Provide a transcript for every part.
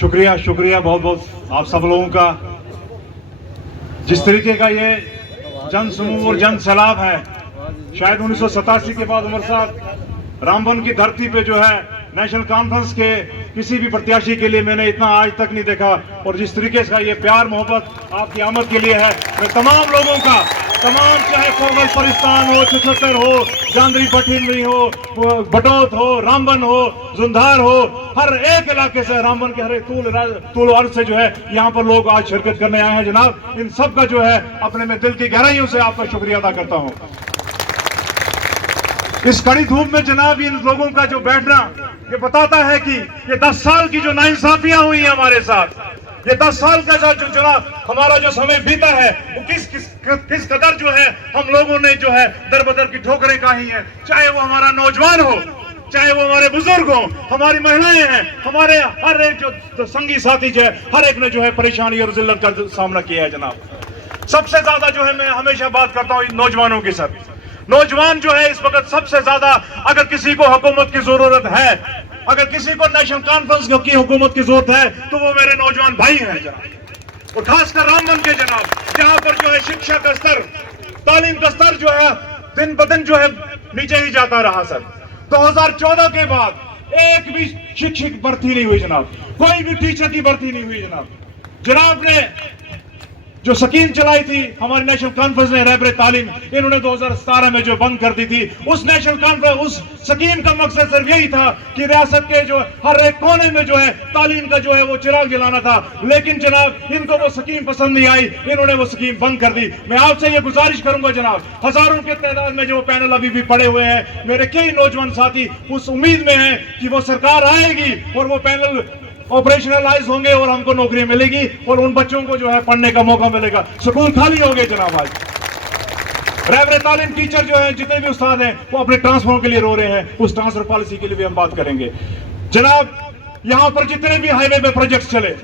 शुक्रिया शुक्रिया बहुत बहुत आप सब लोगों का। जिस तरीके का ये जन समूह और जन सैलाब है, शायद 1987 के बाद उमर साहब रामबन की धरती पे जो है नेशनल कॉन्फ्रेंस के किसी भी प्रत्याशी के लिए मैंने इतना आज तक नहीं देखा। और जिस तरीके से ये प्यार मोहब्बत आपकी आमद के लिए है, मैं तमाम लोगों का, तमाम चाहे कोगल परिस्तान हो, छिछत्तर हो, जांदरी भटिंडरी हो, बटोत हो, रामबन हो, जुंधार हो, हर एक इलाके से, रामबन के हर एक तूल अर्ज से जो है यहाँ पर लोग आज शिरकत करने आए हैं। जनाब, इन सब का जो है अपने में दिल की गहराइयों से आपका शुक्रिया अदा करता हूँ। इस कड़ी धूप में जनाब इन लोगों का जो बैठना ये बताता है कि ये 10 साल की जो नाइंसाफियां हुई हैं हमारे साथ, ये 10 साल का जो जनाब हमारा जो समय बीता है, वो किस कदर जो है हम लोगों ने जो है दर बदर की ठोकरें खाई हैं। चाहे वो हमारा नौजवान हो, चाहे वो हमारे बुजुर्ग हो, हमारी महिलाएं हैं, हमारे हर एक जो संगी साथी जो है, हर एक ने जो है परेशानी और जिल्लत का सामना किया है। जनाब, सबसे ज्यादा जो है मैं हमेशा बात करता हूँ नौजवानों के साथ। नौजवान जो है इस वक्त सबसे ज्यादा, अगर किसी को हुकूमत की जरूरत है, अगर किसी को नेशनल कॉन्फ्रेंस की हुकूमत की जरूरत है, तो वो मेरे नौजवान भाई हैं जनाब। और खासकर रामबन के जनाब, जहां पर जो है शिक्षा का स्तर, तालीम का स्तर जो है दिन ब दिन जो है नीचे ही जाता रहा। सर 2014 के बाद एक भी शिक्षक भर्ती नहीं हुई जनाब, कोई भी टीचर की भर्ती नहीं हुई जनाब। जनाब ने जो स्कीम चलाई थी हमारी नेशनल कॉन्फ्रेंस ने, रहबरे तालीम, इन्होंने 2017 में जो बंद कर दी थी, उस नेशनल कॉन्फ्रेंस, उस स्कीम का मकसद सिर्फ यही था कि रियासत के जो हर एक कोने में जो है तालीम का जो है वो चिराग जलाना था। लेकिन जनाब इनको वो स्कीम पसंद नहीं आई, इन्होंने वो स्कीम बंद कर दी। मैं आपसे ये गुजारिश करूंगा जनाब, हजारों के तादाद में जो पैनल अभी भी पड़े हुए हैं, मेरे कई नौजवान साथी उस उम्मीद में हैं कि वो सरकार आएगी और वो पैनल ऑपरेशनलाइज होंगे और हमको नौकरी मिलेगी और उन बच्चों को जो है पढ़ने का मौका मिलेगा। स्कूल खाली हो गए जनाब। आज रहबरे तालीम टीचर जो है, जितने भी उस्ताद हैं, वो अपने ट्रांसफर के लिए रो रहे हैं। उस ट्रांसफर पॉलिसी के लिए भी हम बात करेंगे जनाब। यहाँ पर जितने भी हाईवे पे प्रोजेक्ट चले,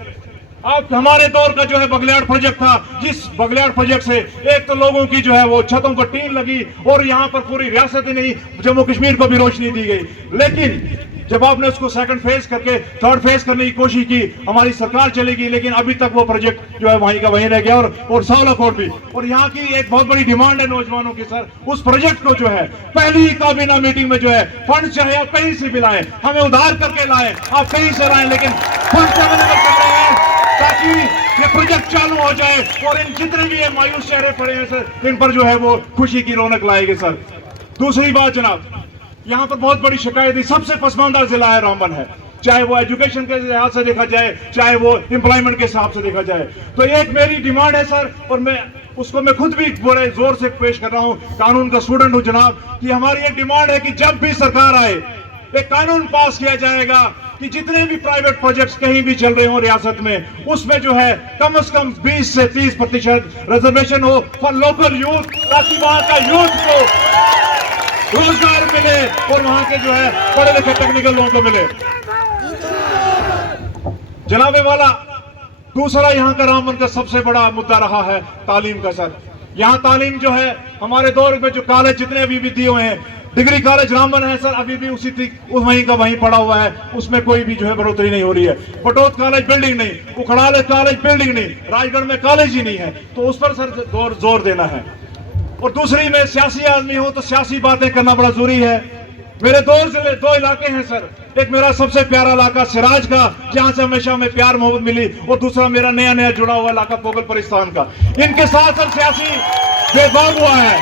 अब हमारे दौर का जो है बगलियाड़ प्रोजेक्ट था, जिस बगलियाड़ प्रोजेक्ट से एक तो लोगों की जो है वो छतों पर टीन लगी और यहाँ पर पूरी रियासत ही नहीं, जम्मू कश्मीर को भी रोशनी दी गई। लेकिन जब आपने उसको सेकंड फेज करके थर्ड फेज करने की कोशिश की, हमारी सरकार चलेगी, लेकिन अभी तक वो प्रोजेक्ट जो है वहीं का वहीं रह गया। और सावलाकोट भी। और यहाँ की एक बहुत बड़ी डिमांड है नौजवानों की, सर उस प्रोजेक्ट को जो है पहली ही काबीना मीटिंग में जो है फंड चाहे आप कहीं से भी लाए, हमें उधार करके लाए, आप कहीं से लाए, लेकिन फंड अवेलेबल कर रहे हैं ताकि ये प्रोजेक्ट चालू हो जाए और इन जितने भी ये मायूस चेहरे पड़े हैं सर, इन पर जो है वो खुशी की रौनक लाएंगे। सर दूसरी बात जनाब, यहाँ पर बहुत बड़ी शिकायत है, सबसे पसमानदा जिला है रामबन है, चाहे वो एजुकेशन के लिहाज से देखा जाए, चाहे वो एम्प्लॉयमेंट के हिसाब से देखा जाए। तो एक मेरी डिमांड है सर, और मैं उसको मैं खुद भी बड़े जोर से पेश कर रहा हूँ, कानून का स्टूडेंट हूँ जनाब, कि हमारी एक डिमांड है कि जब भी सरकार आए एक कानून पास किया जाएगा कि जितने भी प्राइवेट प्रोजेक्ट्स कहीं भी चल रहे हो रियासत में, उसमें जो है कम से कम 20 से 30% रिजर्वेशन हो फॉर लोकल यूथ, ताकि वहां का यूथ को रोजगार मिले और वहां के जो है पढ़े लिखे टेक्निकल लोगों को मिले। जनाबे वाला, दूसरा यहाँ का रामबन का सबसे बड़ा मुद्दा रहा है तालीम का। सर यहाँ तालीम जो है हमारे दौर में जो कॉलेज जितने अभी भी दिए हुए हैं, डिग्री कॉलेज रामबन है सर, अभी भी उसी वहीं का वहीं पड़ा हुआ है, उसमें कोई भी जो है बढ़ोतरी नहीं हो रही है। बटोत कॉलेज बिल्डिंग नहीं, उखड़ाले कॉलेज बिल्डिंग नहीं, राजगढ़ में कॉलेज ही नहीं है, तो उस पर सर जोर देना है। और दूसरी, मैं सियासी आदमी हूं तो सियासी बातें करना बड़ा जरूरी है। मेरे दो इलाके हैं सर, एक मेरा सबसे प्यारा इलाका सिराज का, जहां से हमेशा हमें प्यार मोहब्बत मिली, और दूसरा मेरा नया जुड़ा हुआ इलाका कोगल परिस्तान का। इनके साथ सर सियासी भेदभाव हुआ है,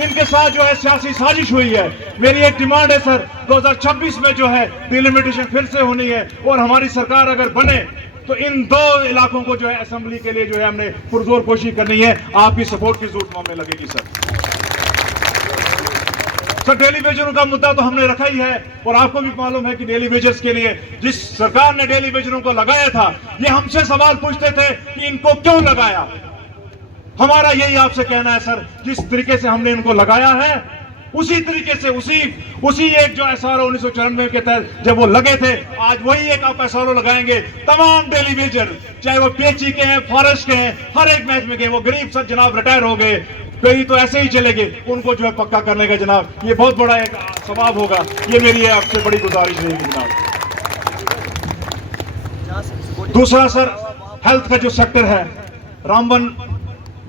इनके साथ जो है सियासी साजिश हुई है। मेरी एक डिमांड है सर, 2026 में जो है डिलिमिटेशन फिर से होनी है, और हमारी सरकार अगर बने तो इन दो इलाकों को जो है असेंबली के लिए जो है हमने पुरजोर कोशिश करनी है। आपकी सपोर्ट की जरूरत हमें लगेगी सर। डेली वेजरों का मुद्दा तो हमने रखा ही है, और आपको भी मालूम है कि डेली वेजर्स के लिए जिस सरकार ने डेली वेजरों को लगाया था, ये हमसे सवाल पूछते थे कि इनको क्यों लगाया। हमारा यही आपसे कहना है सर, जिस तरीके से हमने इनको लगाया है उसी तरीके से उसी एक जो एसआरओ 1994 के तहत जब वो लगे थे, आज वही एक आप एसआरओ लगाएंगे। तमाम डेली वेजर, चाहे वो पीएचई के हैं, फॉरेस्ट के हैं, हर एक मैच में गए, वो गरीब सर जनाब रिटायर हो गए, कई तो ऐसे ही चले गए, उनको जो है पक्का करने का जनाब, ये बहुत बड़ा एक सवाब होगा। ये मेरी आपसे बड़ी गुजारिश रहेगी जनाब। दूसरा सर, हेल्थ का जो सेक्टर है रामबन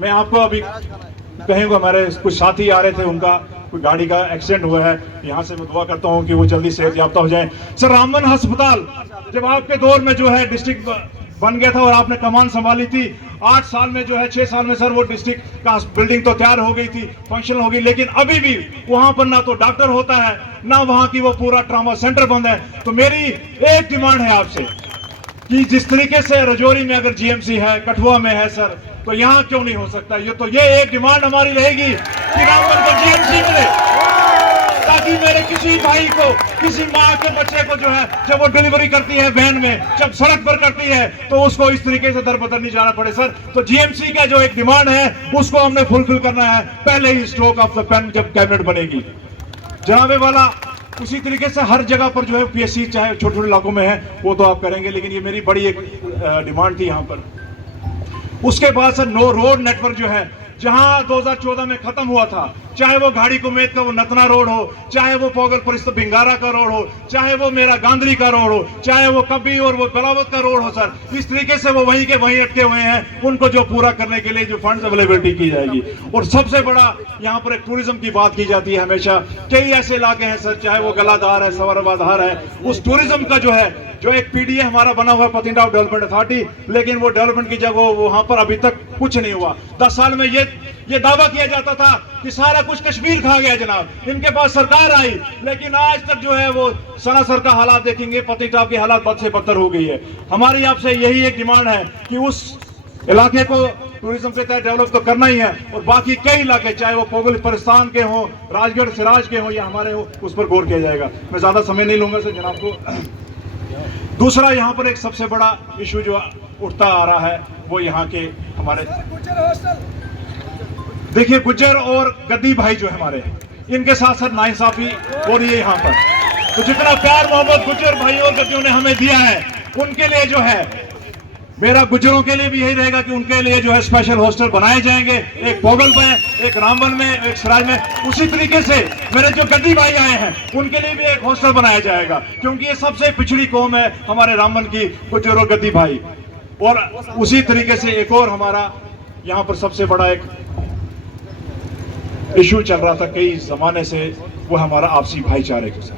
में, आपको अभी कहेंगे हमारे कुछ साथी आ रहे थे, उनका कोई गाड़ी का एक्सीडेंट हुआ है, यहाँ से मैं दुआ करता हूँ कि वो जल्दी सेहत याफ्ता हो जाए। सर रामबन अस्पताल जब आपके दौर में जो है डिस्ट्रिक्ट बन गया था और आपने कमान संभाली थी, 8 साल में जो है 6 साल में सर वो डिस्ट्रिक्ट का बिल्डिंग तो तैयार हो गई थी, फंक्शनल हो गई, लेकिन अभी भी वहां पर ना तो डॉक्टर होता है, ना वहां की वो पूरा ट्रॉमा सेंटर बंद है। तो मेरी एक डिमांड है आपसे कि जिस तरीके से रजौरी में अगर जीएमसी है, कठुआ में है सर, तो यहाँ क्यों नहीं हो सकता? ये एक डिमांड हमारी रहेगी कि रामबन को जीएमसी मिले, ताकि मेरे किसी भाई को, किसी माँ के बच्चे को जो है जब वो डिलीवरी करती है वैन में, जब सड़क पर करती है, तो उसको इस तरीके से दर बदर नहीं जाना पड़े सर। तो जीएमसी का जो एक डिमांड है उसको हमने फुलफिल करना है पहले ही स्ट्रोक ऑफ द पेन जब कैबिनेट बनेगी जनाबे वाला। उसी तरीके से हर जगह पर जो है पीएससी चाहे छोटे छोटे इलाकों में है वो तो आप करेंगे, लेकिन ये मेरी बड़ी एक डिमांड थी यहाँ पर। उसके बाद सर नो रोड नेटवर्क जो है, जहां 2014 में खत्म हुआ था, चाहे वो घाड़ी कुमेत का वो नतना रोड हो, चाहे वो पोगल परिस्त भिंगारा का रोड हो, चाहे वो मेरा गांधरी का रोड हो, चाहे वो कभी और वो बलावत का रोड हो सर, इस तरीके से वो वहीं के वहीं अटके हुए हैं, उनको जो पूरा करने के लिए जो फंड्स अवेलेबिलिटी की जाएगी। और सबसे बड़ा यहाँ पर एक टूरिज्म की बात की जाती है हमेशा, कई ऐसे इलाके हैं सर, चाहे वो गलाधार है, सवरबाधार है, उस टूरिज्म का जो है जो एक पीडीए हमारा बना हुआ है पतिंडाव डेवलपमेंट अथॉरिटी, लेकिन वो डेवलपमेंट की जगह वहां पर अभी तक कुछ नहीं हुआ। 10 साल में ये दावा किया जाता था कि सारा कुछ कश्मीर खा गया जनाब, इनके पास सरकार आई, लेकिन आज तक जो है वो सनासर का हालात देखेंगे, पतिंडाव की हालात बद से बदतर हो गई है। हमारी आपसे यही एक डिमांड है कि उस इलाके को टूरिज्म के तहत डेवलप तो करना ही है, और बाकी कई इलाके चाहे वो पोगल परिस्तान के हों, राजगढ़ सिराज के हों या हमारे हो, उस पर गौर किया जाएगा। मैं ज्यादा समय नहीं लूंगा सर जनाब को। दूसरा यहाँ पर एक सबसे बड़ा इशू जो उठता आ रहा है वो यहाँ के हमारे देखिए गुज्जर और गद्दी भाई जो है हमारे, इनके साथ साथ नाइंसाफी हो रही है यहाँ पर। तो जितना प्यार मोहब्बत गुज्जर भाई और गद्दियों ने हमें दिया है, उनके लिए जो है मेरा गुज्जरों के लिए भी यही रहेगा कि उनके लिए जो है स्पेशल हॉस्टल बनाए जाएंगे, एक पोगल में, एक रामबन में, एक सराय में। उसी तरीके से मेरे जो गद्दी भाई आए हैं उनके लिए भी एक हॉस्टल बनाया जाएगा, क्योंकि ये सबसे पिछड़ी कौम है हमारे रामबन की, गुज्जर और गद्दी भाई। और उसी तरीके से एक और हमारा यहाँ पर सबसे बड़ा एक इशू चल रहा था कई जमाने से, वो हमारा आपसी भाईचारे के साथ।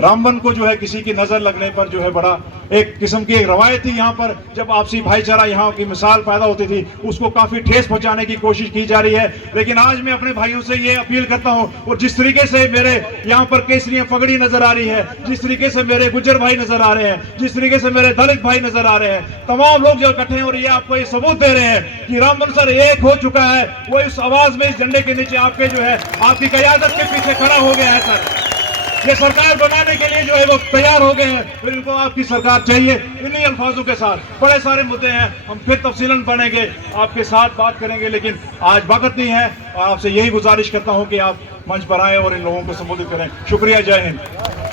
रामबन को जो है किसी की नजर लगने पर जो है बड़ा एक किस्म की एक रवायत थी यहाँ पर, जब आपसी भाईचारा यहाँ की मिसाल पैदा होती थी, उसको काफी ठेस पहुंचाने की कोशिश की जा रही है। लेकिन आज मैं अपने भाइयों से ये अपील करता हूँ, और जिस तरीके से मेरे यहाँ पर केसरियां पगड़ी नजर आ रही है, जिस तरीके से मेरे गुज्जर भाई नजर आ रहे हैं, जिस तरीके से मेरे दलित भाई नजर आ रहे हैं, तमाम लोग जो इकट्ठे हैं और ये आपको ये सबूत दे रहे हैं कि रामबन सर एक हो चुका है, वो इस आवाज में, इस झंडे के नीचे आपके जो है आपकी क़यादत के पीछे खड़ा हो गया है सर। ये सरकार बनाने के लिए जो है वो तैयार हो गए हैं, फिर इनको आपकी सरकार चाहिए। इन्हीं अल्फाजों के साथ बड़े सारे मुद्दे हैं, हम फिर तफसीलन बनेंगे, आपके साथ बात करेंगे, लेकिन आज वक्त नहीं है। आपसे यही गुजारिश करता हूं कि आप मंच पर आए और इन लोगों को संबोधित करें। शुक्रिया, जय हिंद।